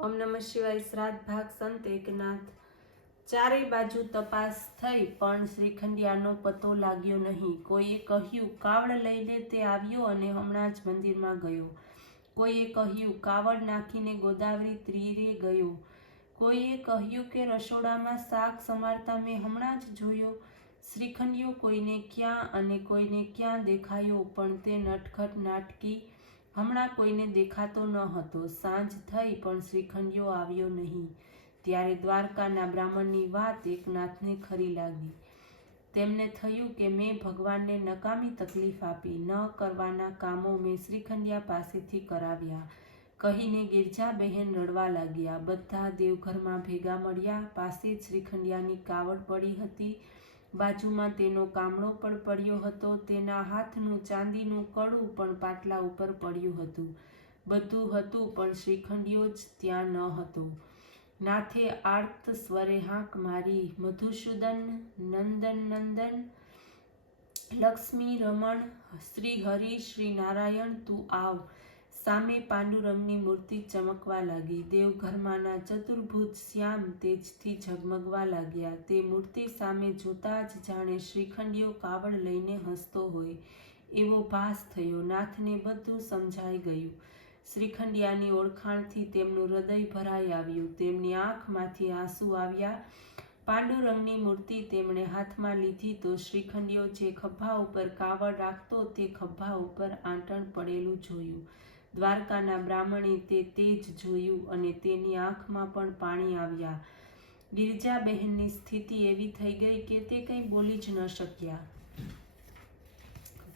ઓમ નમઃ શિવાય. શ્રાદ્ધ ભાગ સંત એકનાથ. ચારે બાજુ તપાસ થઈ પણ શ્રીખંડિયાનો પતો લાગ્યો નહીં. કોઈએ કહ્યું કાવડ લઈને તે આવ્યો અને હમણાં જ મંદિરમાં ગયો. કોઈએ કહ્યું કાવડ નાખીને ગોદાવરી તીરે ગયો. કોઈએ કહ્યું કે રસોડામાં શાક સમારતા મેં હમણાં જ જોયો. શ્રીખંડિયો કોઈને ક્યાં અને કોઈને ક્યાં દેખાયો, પણ તે નટખટ નાટકી હમણાં કોઈને દેખાતો ન હતો. સાંજ થઈ પણ શ્રીખંડિયો આવ્યો નહીં. ત્યારે દ્વારકાના બ્રાહ્મણની વાત એકનાથને ખરી લાગી. તેમને થયું કે મેં ભગવાનને નકામી તકલીફ આપી. ન કરવાના કામો મેં શ્રીખંડિયા પાસેથી કરાવ્યા કહીને ગિરજાબહેન રડવા લાગ્યા. બધા દેવઘરમાં ભેગા મળ્યા. પાસે જ શ્રીખંડિયાની કાવડ પડી હતી. બાજુમાં તેનો કામળો પણ પડ્યો હતો. તેના હાથનું ચાંદીનું કડું પણ પાટલા ઉપર પડ્યું હતું. બધું હતું પણ શ્રીખંડિયો જ ત્યાં ન હતો. નાથે આર્ત સ્વરે હાંક મારી, મધુસૂદન નંદન નંદન, લક્ષ્મી રમણ, શ્રી હરિ શ્રી નારાયણ તું આવ. સામે પાંડુરંગની મૂર્તિ ચમકવા લાગી. દેવઘરમાંના ચતુર્ભુજ શ્યામ તેજથી ઝગમગવા લાગ્યા. તે મૂર્તિ સામે જોતા જ જાણે શ્રીખંડિયો કાવડ લઈને હસતો હોય એવો ભાસ થયો. નાથને બધું સમજાઈ ગયું. શ્રીખંડિયાની ઓળખાણથી તેમનું હૃદય ભરાઈ આવ્યું. તેમની આંખમાંથી આંસુ આવ્યા. પાંડુરંગની મૂર્તિ તેમણે હાથમાં લીધી તો શ્રીખંડિયો જે ખભા ઉપર કાવડ રાખતો તે ખભા ઉપર આંટણ પડેલું જોયું. દ્વારકાના બ્રાહ્મણે તે તેજ જોયું અને તેની આંખમાં પણ પાણી આવ્યા. ગિરજાબહેનની સ્થિતિ એવી થઈ ગઈ કે તે કંઈ બોલી જ ન શક્યા.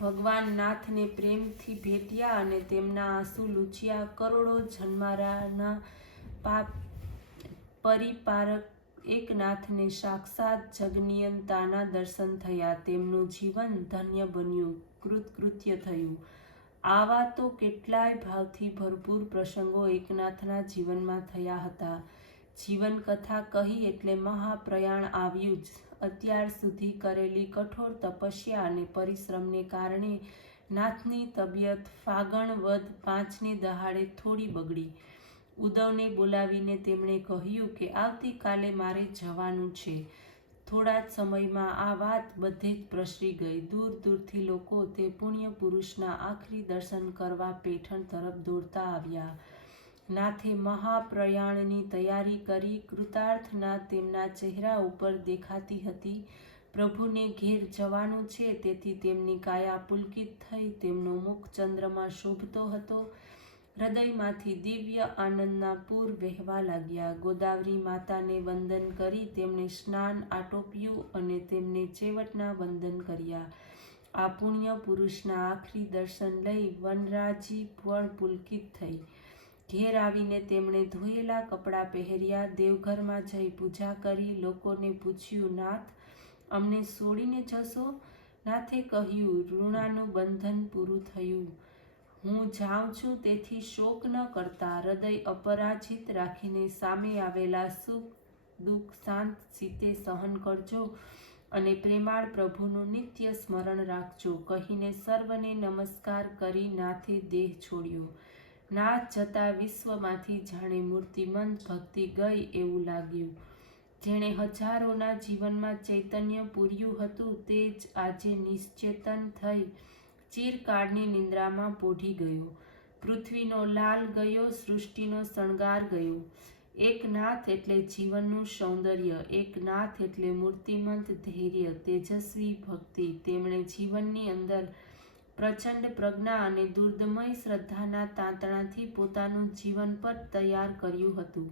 ભગવાન નાથને પ્રેમથી ભેટ્યા અને તેમના આંસુ લૂછ્યા. કરોડો જન્મારાના પાપ પરિપારક એકનાથને સાક્ષાત જગનિયંતાના દર્શન થયા. તેમનું જીવન ધન્ય બન્યું, કૃતકૃત્ય થયું. આવા તો કેટલાય ભાવથી ભરપૂર પ્રસંગો એકનાથના જીવનમાં થયા હતા. જીવન કથા કહી એટલે મહાપ્રયાણ આવ્યું જ. અત્યાર સુધી કરેલી કઠોર તપસ્યા અને પરિશ્રમને કારણે નાથની તબિયત ફાગણ વદ 5ને દહાડે થોડી બગડી. ઉદ્ધવને બોલાવીને તેમણે કહ્યું કે આવતીકાલે મારે જવાનું છે. થોડા જ સમયમાં આ વાત બધે જ પ્રસરી ગઈ. દૂર દૂરથી લોકો તે પુણ્ય પુરુષના આખરી દર્શન કરવા પેઠણ તરફ દોડતા આવ્યા. નાથે મહાપ્રયાણની તૈયારી કરી. કૃતાર્થના તેમના ચહેરા ઉપર દેખાતી હતી. પ્રભુને ઘેર જવાનું છે તેથી તેમની કાયા પુલકિત થઈ. તેમનો મુખ ચંદ્રમાં શોભતો હતો. હૃદયમાંથી દિવ્ય આનંદના પૂર વહેવા લાગ્યા. ગોદાવરી માતાને વંદન કરી તેમણે સ્નાન આટોપ્યું અને તેમને ચેવટના વંદન કર્યા. આ પુણ્ય પુરુષના આખરી દર્શન લઈ વનરાજી પણ પુલકિત થઈ. ઘેર આવીને તેમણે ધોયેલા કપડાં પહેર્યા. દેવઘરમાં જઈ પૂજા કરી. લોકોને પૂછ્યું, નાથ અમને છોડીને જશો? નાથે કહ્યું, ઋણાનું બંધન પૂરું થયું. હું જાઉં છું તેથી શોક ન કરતા હૃદય અપરાજિત રાખીને સામે આવેલા સુખ દુઃખ શાંત ચિત્તે સહન કરજો અને પ્રેમાળ પ્રભુનું નિત્ય સ્મરણ રાખજો કહીને સર્વને નમસ્કાર કરી નાથે દેહ છોડ્યો. નાથ જતા વિશ્વમાંથી જાણે મૂર્તિમંત ભક્તિ ગઈ એવું લાગ્યું. જેણે હજારોના જીવનમાં ચૈતન્ય પૂર્યું હતું તે જ આજે નિશ્ચેતન થઈ ચિરકાળની નિંદ્રામાં પોઢી ગયો. પૃથ્વીનો લાલ ગયો, સૃષ્ટિનો શણગાર ગયો. એક નાથ એટલે જીવનનું સૌંદર્ય, એક નાથ એટલે મૂર્તિમંત ધૈર્ય, તેજસ્વી ભક્તિ. તેમણે જીવનની અંદર પ્રચંડ પ્રજ્ઞા અને દુર્દમય શ્રદ્ધાના તાંતણાથી પોતાનું જીવન પર તૈયાર કર્યું હતું.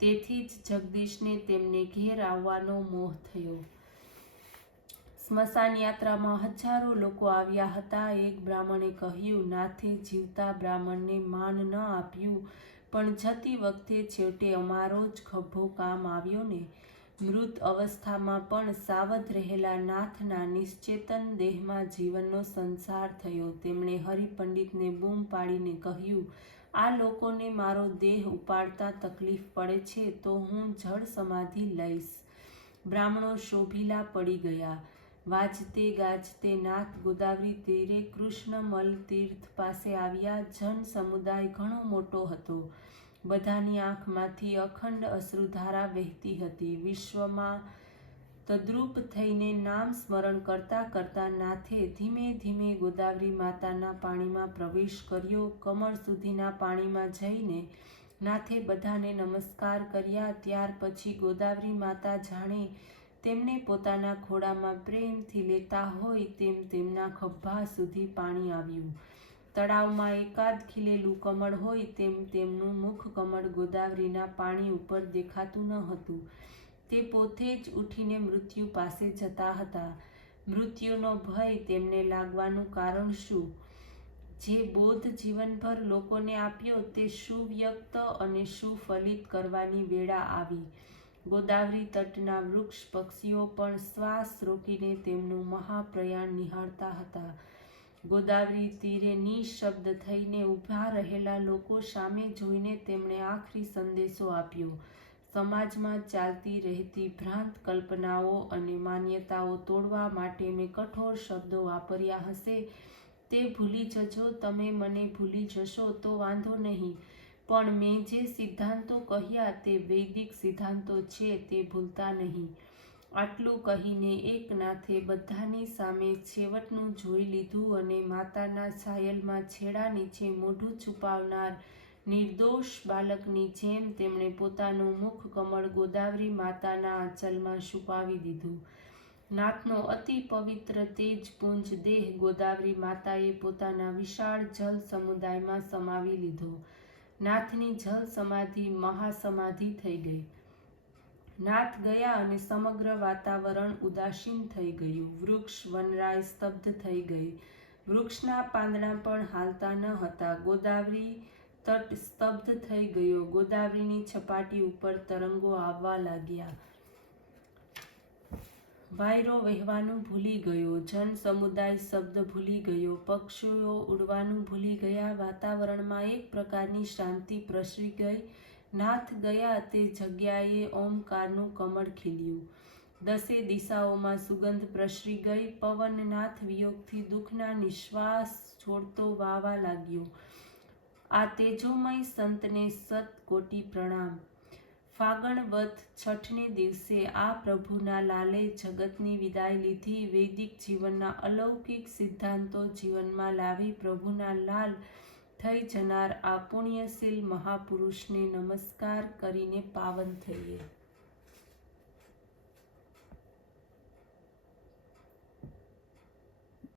તેથી જ જગદીશને તેમને ઘેર આવવાનો મોહ થયો. સ્મશાન યાત્રામાં હજારો લોકો આવ્યા હતા. એક બ્રાહ્મણે કહ્યું, નાથે જીવતા બ્રાહ્મણને માન ન આપ્યું, પણ જતી વખતે છેવટે અમારો જ ખભો કામ આવ્યો ને. મૃત અવસ્થામાં પણ સાવધ રહેલા નાથના નિશ્ચેતન દેહમાં જીવનનો સંસાર થયો. તેમણે હરિપંડિતને બૂમ પાડીને કહ્યું, આ લોકોને મારો દેહ ઉપાડતા તકલીફ પડે છે તો હું જળ સમાધિ લઈશ. બ્રાહ્મણો શોભીલા પડી ગયા. વાજતે ગાજતે નાથ ગોદાવરી તીરે કૃષ્ણમલ તીર્થ પાસે આવ્યા. જન સમુદાય ઘણો મોટો હતો. બધાની આંખમાંથી અખંડ અશ્રુધારા વહેતી હતી. વિશ્વમાં તદ્રુપ થઈને નામ સ્મરણ કરતા કરતા નાથે ધીમે ધીમે ગોદાવરી માતાના પાણીમાં પ્રવેશ કર્યો. કમર સુધીના પાણીમાં જઈને નાથે બધાને નમસ્કાર કર્યા. ત્યાર પછી ગોદાવરી માતા જાણે તેમને પોતાના ખોળામાં પ્રેમથી લેતા હોય તેમ તેમના ખભા સુધી પાણી આવ્યું. તળાવમાં એકાદ ખીલેલું કમળ હોય તેમ તેમનું મુખ કમળ ગોદાવરીના પાણી ઉપર દેખાતું ન હતું. તે પોતે જ ઉઠીને મૃત્યુ પાસે જતા હતા. મૃત્યુનો ભય તેમને લાગવાનું કારણ શું? જે બોધ જીવનભર લોકોને આપ્યો તે સુવ્યક્ત અને સુફલિત કરવાની વેળા આવી. ગોદાવરી તટના વૃક્ષ પક્ષીઓ પણ શ્વાસ રોકીને તેમનું મહાપ્રયાણ નિહાળતા હતા. ગોદાવરી તીરે નિશબ્દ થઈને ઊભા રહેલા લોકો સામે જોઈને તેમણે આખરી સંદેશો આપ્યો. સમાજમાં ચાલતી રહેતી ભ્રાંત કલ્પનાઓ અને માન્યતાઓ તોડવા માટે મેં કઠોર શબ્દો વાપર્યા હશે તે ભૂલી જજો. તમે મને ભૂલી જશો તો વાંધો નહીં, પણ મેં જે સિદ્ધાંતો કહ્યા તે વૈદિક સિદ્ધાંતો છે તે ભૂલતા નહીં. આટલું કહીને એકનાથે બધાની સામે છેવટનું જોઈ લીધું અને માતાના છાયલમાં છેડા નીચે મોઢું છુપાવનાર નિર્દોષ બાળકની જેમ તેમણે પોતાનું મુખ કમળ ગોદાવરી માતાના આંચલમાં છુપાવી દીધું. નાથનો અતિ પવિત્ર તેજપુંજ દેહ ગોદાવરી માતાએ પોતાના વિશાળ જલ સમુદાયમાં સમાવી લીધો. નાથની જલ સમાધિ મહાસમાધિ થઈ ગઈ. નાથ ગયા અને સમગ્ર વાતાવરણ ઉદાસીન થઈ ગયું. વૃક્ષ વનરાય સ્તબ્ધ થઈ ગઈ. વૃક્ષના પાંદડા પણ હાલતા ન હતા. ગોદાવરી તટ સ્તબ્ધ થઈ ગયો. ગોદાવરીની છપાટી ઉપર તરંગો આવવા લાગ્યા. વાયરો વહેવાનું ભૂલી ગયો. જન સમુદાય શબ્દ ભૂલી ગયો. પક્ષીઓ ઉડવાનું ભૂલી ગયા. વાતાવરણમાં એક પ્રકારની શાંતિ પ્રસરી ગઈ. નાથ ગયા તે જગ્યાએ ઓમકારનું કમળ ખીલ્યું. દસે દિશાઓમાં સુગંધ પ્રસરી ગઈ. પવન નાથ વિયોગથી દુઃખના નિશ્વાસ છોડતો વાવા લાગ્યો. આ તેજોમય સંતને શતકોટી પ્રણામ. ફાગણ વદ છઠને દિવસે આ પ્રભુના લાલે જગતની વિદાય લીધી. વૈદિક જીવનના અલૌકિક સિદ્ધાંતો જીવનમાં લાવી પ્રભુના લાલ થઈ જનાર આ પુણ્યશીલ મહાપુરુષને નમસ્કાર કરીને પાવન થઈએ.